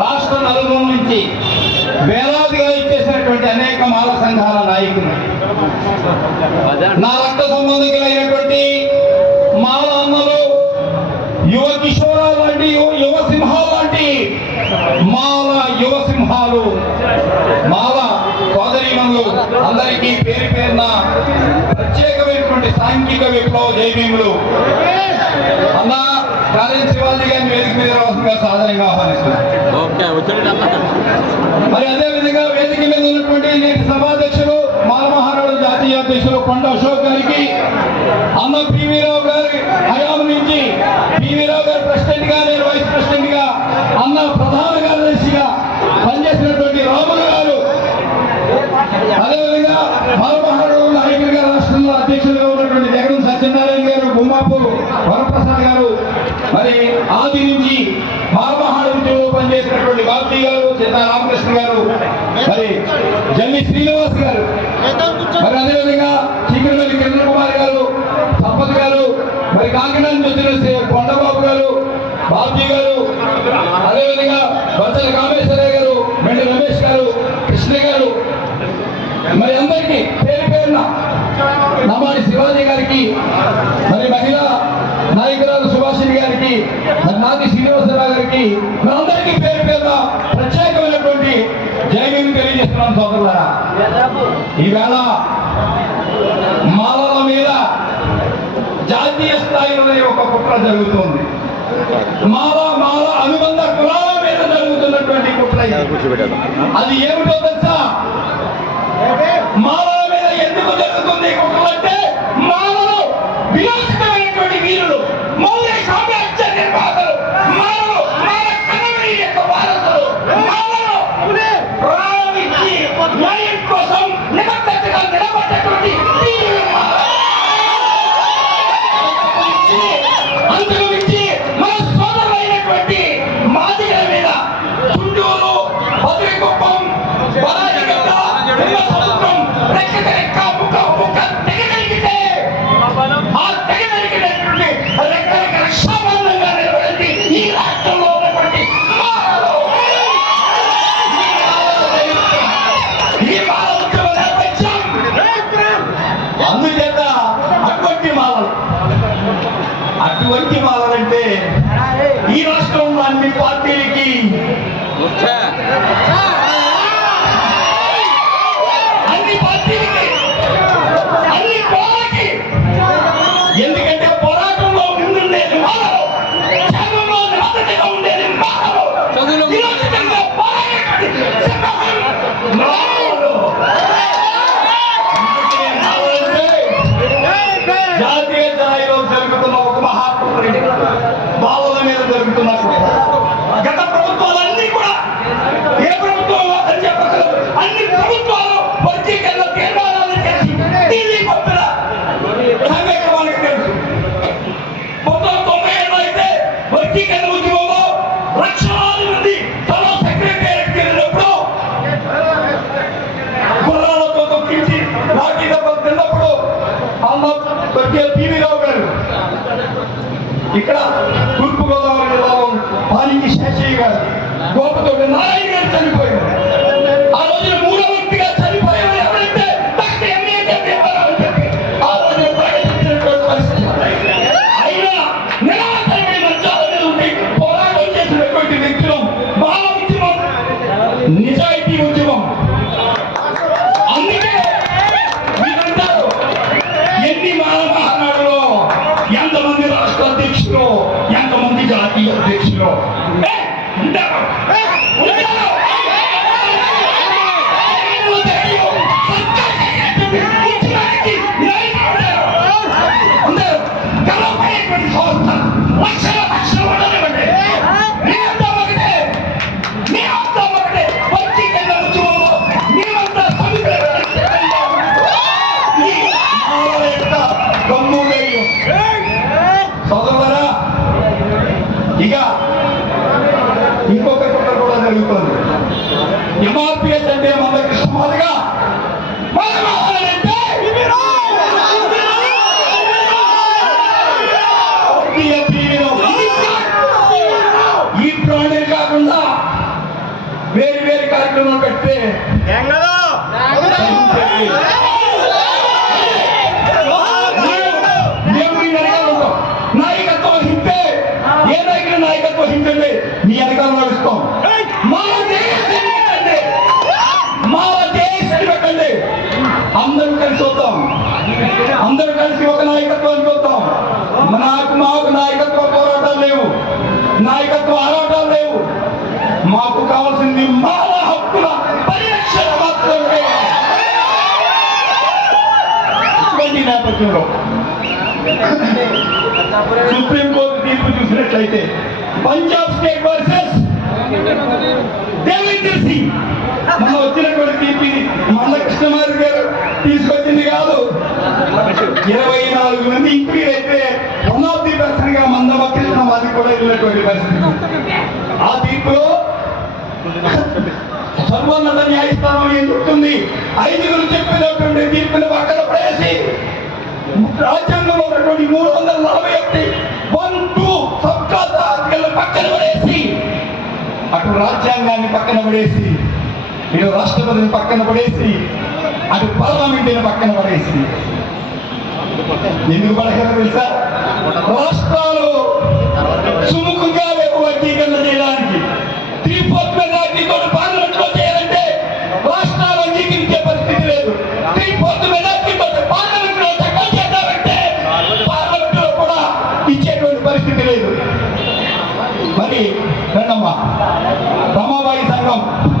రాష్ట్ర నలుమూల నుంచి వేలాదిగా ఇచ్చేసినటువంటి అనేక మాల సంఘాల నాయకులు, నా రక్త సంబంధికులైనటువంటి మాల అన్నలు, యువ కిషోరాలు లాంటి యువ సింహాలు లాంటి మాల యువ సింహాలు, మాల సోదరీమణులు అందరికీ పేరు పేరున ప్రత్యేకమైనటువంటి సాంఘిక విప్లవ జైభీములు. అన్న కాలేజీ శివాజీ గారిని వేదిక మీద రావాల్సిందిగా సాధారణంగా ఆహ్వానిస్తున్నారు. మరి అదేవిధంగా వేదిక మీద ఉన్నటువంటి నేటి సభాధ్యక్షులు మాల మహానాడు జాతీయ అధ్యక్షులు కొండ అశోక్ గారికి, అన్న పివిరావు గారి హయాం నుంచి పివిరావు గారు ప్రెసిడెంట్ గా, నేను వైస్ ప్రెసిడెంట్ గా, అన్న ప్రధాన కార్యదర్శిగా పనిచేసినటువంటి రాములు గారు, అదేవిధంగా మాల మహానాడు నాయకులుగా రాష్ట్రంలో అధ్యక్షులుగా ఉన్నటువంటి జగన్ సత్యనారాయణ గారు, గుమ్మాపు వరప్రసాద్ గారు, మరి ఆది నుంచి మాల మహానాడు ఉద్యోగంలో పనిచేసినటువంటి బాబ్జీ గారు, చిత్తా రామకృష్ణ గారు, మరి జల్లి శ్రీనివాస్ గారు, మరి అదేవిధంగా చీకటిపల్లి కిరణ్ కుమార్ గారు, సంపత్ గారు, మరి కాకినాడ నుంచి వచ్చిన కొండబాబు గారు, బాబ్జీ గారు, అదేవిధంగా బచ్చల కామేశ్వరయ్య గారు, మెండి రమేష్ గారు, కృష్ణ గారు, మరి అందరికీ పేరు పేరున నమాడి శివాజీ గారికి, మరి మహిళా నాయకురాలు సుభాషిణి గారికి, మరి నాది శ్రీనివాసరావు గారికి, మనందరికీ పేరు పేరున ప్రత్యేకమైనటువంటి జైవీని తెలియజేస్తున్నాం సోదరులారా. ఈవేళ మాలల మీద జాతీయ స్థాయిలోనే ఒక కుట్ర జరుగుతుంది. మాల అనుబంధ కులాల మీద జరుగుతున్నటువంటి కుట్ర. అది ఏమిటో తెలుసా? మాలల మీద ఎందుకు జరుగుతుంది కుట్రలంటే, మాలలు వినాశకమైనటువంటి వీరులు, మౌర్య సామ్రాజ్య నిర్మాతలు, మాలలు మాల కణమణి యొక్క వారసులు, మాలలు ప్రాణమిచ్చి న్యాయం కోసం నిబద్ధతగా నిలబడ్డటువంటి అంతకుమించి మన సోదరులైనటువంటి మాదిగల మీద గుంటూరు, బద్రికుప్పం, బరాజిగడ్డ, సముద్రం రెక్క ముక్క తెగగలిగితే ఆ తెగగలిగినటువంటి రెక్కలకి రక్షాబంధంగా నిలబడింది ఈ రాష్ట్రంలో ఉన్నటువంటి మాలలు. ఈ మాల ఉద్యమ నేపథ్యం. అందుచేత అటువంటి మాలంటే ఈ రాష్ట్రంలో అన్ని పార్టీలకి అన్ని కోలకి, ఎందుకంటే పోరాటంలో ముందుండేది మాలలు, త్యాగంలో నిబద్ధతగా ఉండేది మాలలు, విరోచితంగా పోరాడేటువంటి మాలలు. జాతీయ స్థాయిలో జరుగుతున్న ఒక మహాకుట్ర, బావుల మీద జరుగుతున్న గత ప్రభుత్వాలన్నీ కూడా, ఏ ప్రభుత్వం అని చెప్పగలరు, అన్ని ప్రభుత్వాలు వర్గీకరణ తీర్మానాలు చేసి ఢిల్లీ పంపిన సంఘటనకు తెలుసు. 1990 అయితే వర్గీకరణ ఉద్యమంలో లక్షలాది మంది తమ సెక్రటేరియట్కి వెళ్ళినప్పుడు గుర్రాలతో తొక్కించి లాఠీ దెబ్బలు తిన్నప్పుడు పివిరావు గారు, ఇక్కడ తూర్పుగోదావరి జిల్లాలో పాలించి శేషయ్య గారు, గోపతోటి నారాయణ గారు చనిపోయారు. ఆ రోజున మూడవ వ్యక్తిగా చనిపోయారు ఎవరంటే డాక్టర్ ఎంఏ చెప్పేవారు చెప్పి ఆ రోజున ప్రకటించినటువంటి పరిస్థితి. అయినా నిరాశమైన మంచాల మీద ఉండి పోరాటం చేసినటువంటి వ్యక్తులు, మాల ఉద్యమం నిజాయితీ ఉద్యమం. అందుకే మీరంటారు ఎన్ని మాల మహానాడులో ఎంతమంది రాష్ట్ర అధ్యక్షులు, ఎంతమంది జాతీయ అధ్యక్షులు ఉంటారు. పెట్టడం పెడితే నాయకత్వం వహిస్తే ఏ నాయకుడు నాయకత్వం వహించండి మీ అధికారం నడుస్తాం. మా దేశాన్ని పెట్టండి, అందరూ కలిసి వద్దాం, అందరూ కలిసి ఒక నాయకత్వానికి వద్దాం. మాకు నాయకత్వ పోరాటాలు లేవు, నాయకత్వ ఆరాటాలు లేవు. మాకు కావాల్సింది మానవ హక్కుల పరిరక్షణ మాత్రమే. ఇటువంటి నేపథ్యంలో సుప్రీంకోర్టు తీర్పు చూసినట్లయితే పంజాబ్ స్టేట్ వర్సెస్ దేవేందర్ సింగ్ మన వచ్చినటువంటి తీర్పు మందకృష్ణమారి గారు తీసుకొచ్చింది కాదు. 24 మంది ఇంక్రీజ్ అయితే 1% గా మందకృష్ణమారి కూడా వెళ్ళినటువంటి పరిస్థితి. ఆ తీర్పులో సర్వోన్నత న్యాయస్థానం ఏం చెప్తుంది? 5గురు చెప్పినటువంటి తీర్పుని పక్కన పడేసి రాజ్యాంగంలో ఉన్నటువంటి 341 1-2 సబ్కా సాథ్ పక్కన పడేసి, అటు రాజ్యాంగాన్ని పక్కన పడేసి, ఇటు రాష్ట్రపతిని పక్కన పడేసి, అటు పార్లమెంటుని పక్కన పడేసి, ఎందుకు పడగలరు తెలుసా? రాష్ట్రాలు సుముఖంగా